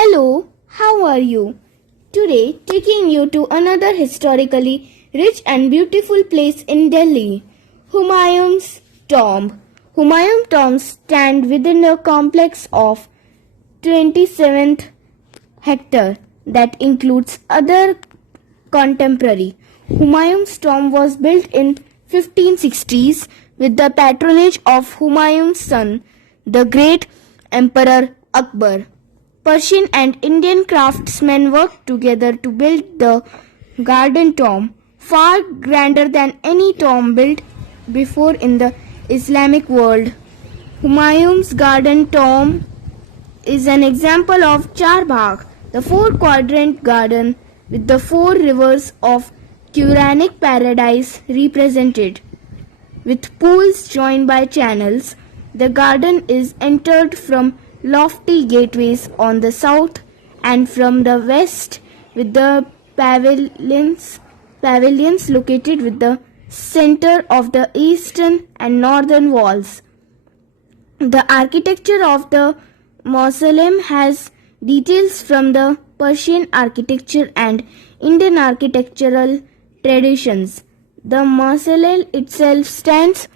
Hello, how are you? Today, taking you to another historically rich and beautiful place in Delhi, Humayun's tomb. Humayun tombs stand within a complex of 27th hectare that includes other contemporary. Humayun's tomb was built in 1560s with the patronage of Humayun's son, the great Emperor Akbar. Persian and Indian craftsmen worked together to build the garden tomb, far grander than any tomb built before in the Islamic world. Humayun's garden tomb is an example of Charbagh, the four-quadrant garden with the four rivers of Quranic paradise represented. With pools joined by channels, the garden is entered from lofty gateways on the south and from the west, with the pavilions located with the center of the eastern and northern walls. The architecture of the Mausoleum has details from the Persian architecture and Indian architectural traditions. The Mausoleum itself stands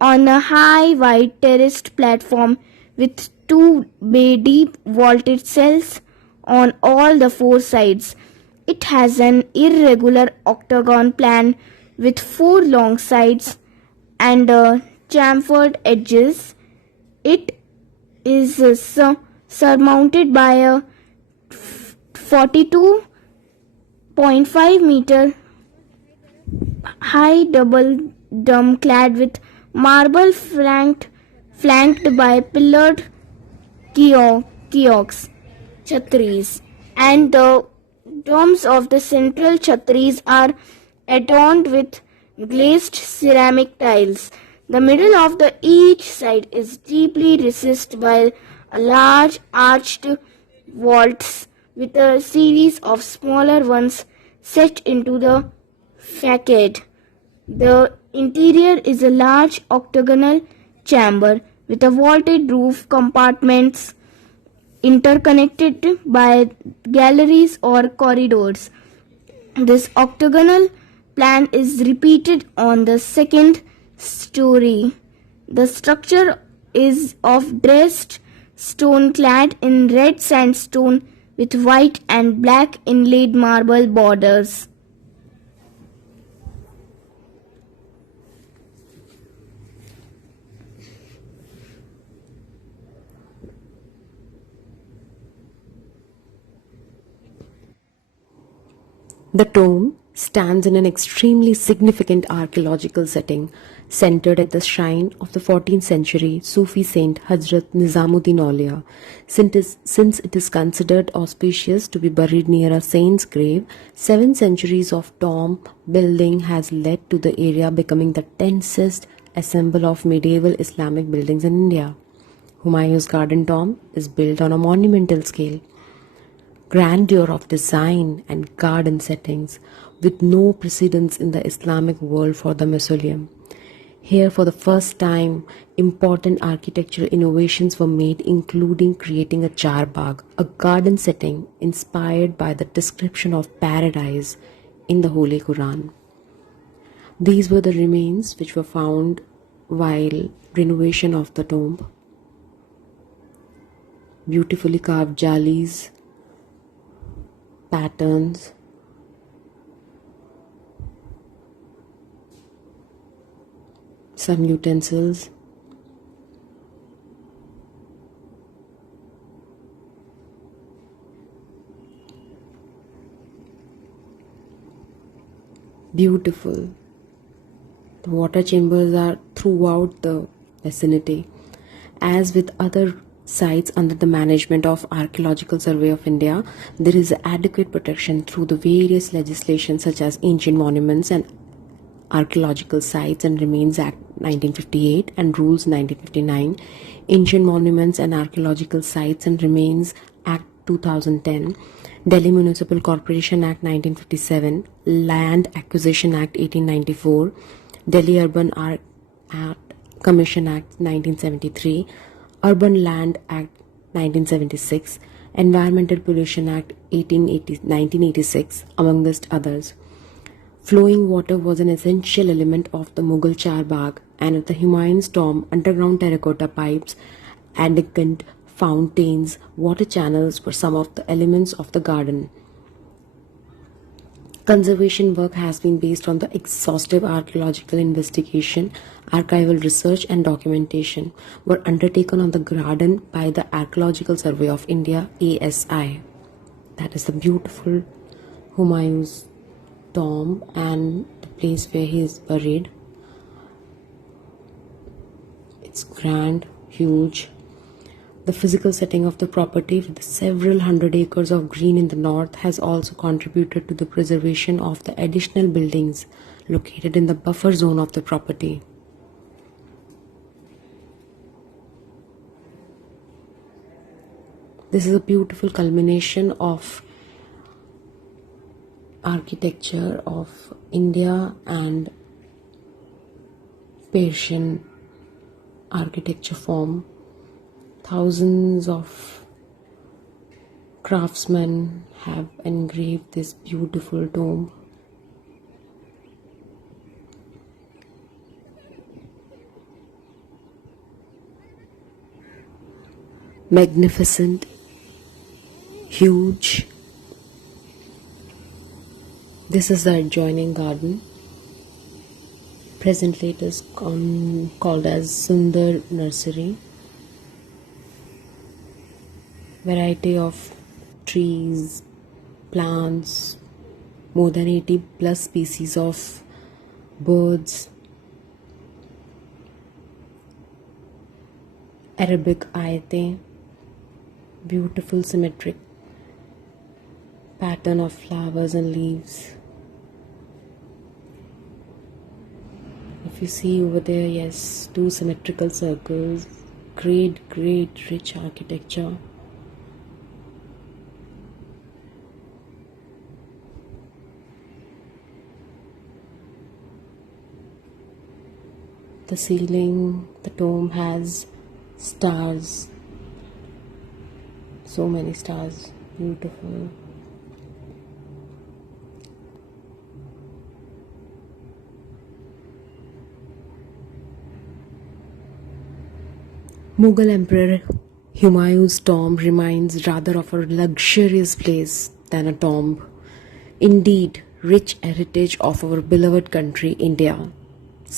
on a high, wide terraced platform with two deep vaulted cells on all the four sides. It has an irregular octagon plan with four long sides and chamfered edges. It is surmounted by a 42.5 meter high double dome clad with marble flanked by pillared kiosks, chhatris, and the domes of the central chhatris are adorned with glazed ceramic tiles. The middle of each side is deeply recessed by a large arched vaults with a series of smaller ones set into the facade. The interior is a large octagonal chamber with a vaulted roof, compartments interconnected by galleries or corridors. This octagonal plan is repeated on the second story. The structure is of dressed stone clad in red sandstone with white and black inlaid marble borders. The tomb stands in an extremely significant archaeological setting, centered at the shrine of the 14th century Sufi saint Hazrat Nizamuddin Aulia. Since it is considered auspicious to be buried near a saint's grave, 7 centuries of tomb building has led to the area becoming the densest ensemble of medieval Islamic buildings in India. Humayun's garden tomb is built on a monumental scale. Grandeur of design and garden settings with no precedence in the Islamic world for the mausoleum. Here for the first time, important architectural innovations were made, including creating a charbagh, a garden setting inspired by the description of paradise in the Holy Quran. These were the remains which were found while renovation of the tomb. Beautifully carved jalis, patterns, some utensils, beautiful. The water chambers are throughout the vicinity. As with other sites under the management of Archeological Survey of India, there is adequate protection through the various legislation such as Ancient Monuments and Archaeological Sites and Remains Act 1958 and Rules 1959, Ancient Monuments and Archaeological Sites and Remains Act 2010, Delhi Municipal Corporation Act 1957, Land Acquisition Act 1894, Delhi Urban Art Commission Act 1973, Urban Land Act 1976, Environmental Pollution Act 1986, amongst others. Flowing water was an essential element of the Mughal Charbagh, and at the Humayun's tomb, underground terracotta pipes, adequate fountains, water channels were some of the elements of the garden. Conservation work has been based on the exhaustive archaeological investigation, archival research and documentation were undertaken on the garden by the Archeological Survey of India ASI. That is the beautiful Humayun's tomb and the place where he is buried. It's grand, huge. The physical setting of the property with several hundred acres of green in the north has also contributed to the preservation of the additional buildings located in the buffer zone of the property. This is a beautiful culmination of architecture of India and Persian architecture form. Thousands of craftsmen have engraved this beautiful tomb. Magnificent, huge. This is the adjoining garden. Presently it is called as Sundar Nursery. Variety of trees, plants, more than 80 plus species of birds, Arabic ayate, beautiful symmetric pattern of flowers and leaves. If you see over there, yes, two symmetrical circles, great rich architecture. The ceiling, the tomb has stars, so many stars, beautiful. Mughal Emperor Humayun's tomb reminds rather of a luxurious place than a tomb. Indeed, rich heritage of our beloved country, India.